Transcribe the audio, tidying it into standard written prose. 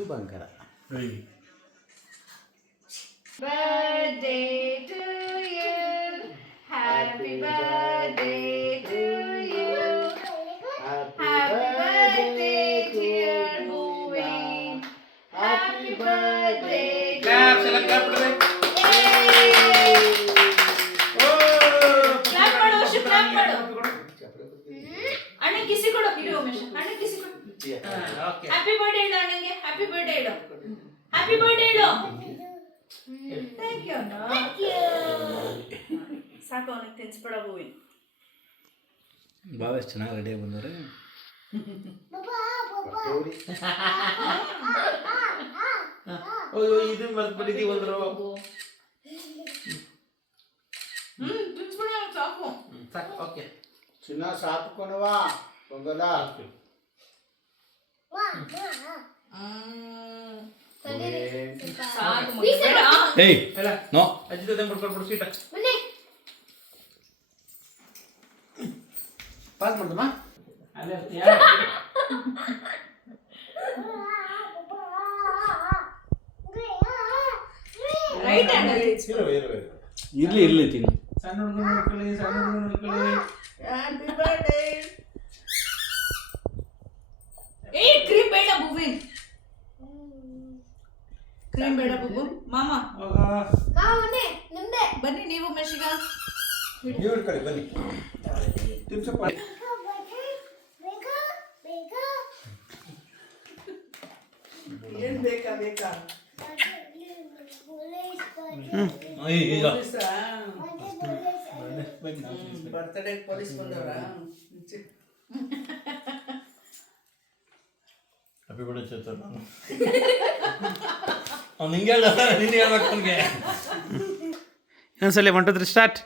ಇದು ಬಂಗಾರ. Birthday to you. Happy birthday to you. Happy birthday dear Bhuven. Happy birthday. Clap, sila clap ulit. Clap ಮಾಡು, Ashu clap ಮಾಡು. ಅಣ್ಣ ಕಿಸಿ ಕೊಡು, ಇಡು ಉಮೇಶ್. ಅಣ್ಣ ಕಿಸಿ ಕೊಡು. ಓಕೆ. Happy birthday ಇಡು ಅಣ್ಣಂಗೆ. Happy birthday ಇಡು. Happy birthday ಇಡು. Thank you ಅಣ್ಣ. Thank you. ಸಾಕು ಅವನಿಗೆ ತಿನ್ಸ್ಬೇಡ ಭುವನ್. ಭಾವ ಎಷ್ಟು ಚೆನ್ನಾಗಿ ರೆಡಿ ಬಂದವ್ರೆ. ಅಯ್ಯೋ ಇದು ಮರ್ತ್ಬಿಟ್ಟಿದ್ದೀವಿ ಅಂದ್ರು. ತಿನ್ಸ್ಬೇಡ ಸಾಕು. ಸಾಕು ಓಕೆ. ಚಿನ್ನ ಸಾಕು ಕಣವಾ ಬಂಗಲ. ಸಾಕು ಬೇಡ. ಏಯ್ ಎಲ್ಲ ನೋ ಅಜ್ಜಿ ಜೊತೆ ಮುಡ್ಕೊಳ್ಬಿಡು ಸ್ವೀಟ. ಪಾಸ್ ಮಾಡ್ದಮ್ಮ. ಅಲ್ಲೇ ರೈಟ್ ಹ್ಯಾಂಡ್ ಇರ್ಲಿ ಇರ್ಲಿ ತಿನ್ನು. ಸಣ್ಣ ಹುಡುಗರು ನೋಡ್ಕೊಳ್ಳಿ, ಸಣ್ಣ ಹುಡುಗರು ನೋಡ್ಕೊಳ್ಳಿ. Happy birthday. ಏ ಕ್ರೀಮ್ ಬೇಡ ಭುವನ್. ಕ್ರೀಮ್ ಬೇಡ ಬುಬು. ಮಾಮ ಬನ್ನಿ ನೀವು ಮೆಶಿಗ. ನೀವು ಹಿಡ್ಕೊಳ್ಳಿ ಬನ್ನಿ. ತಿನ್ಸಪ್ಪ. ಏನ್ ಬೇಕಾ ಈಗ ಬರ್ತಡೇ ಪೊಲೀಸ್ ಬಂದವ್ರ ಹ್ಯಾಪಿ ಬರ್ಡೇ ಚೇತನ್. ಅವ್ನು ಹಿಂಗೆ ಹೇಳ ನಿನ್ನೆ ಹೇಳ್ಬೇಕು ನನಗೆ. ಇನ್ನೊಂದ್ಸಲಿ 1 2 3 ಸ್ಟಾರ್ಟ್.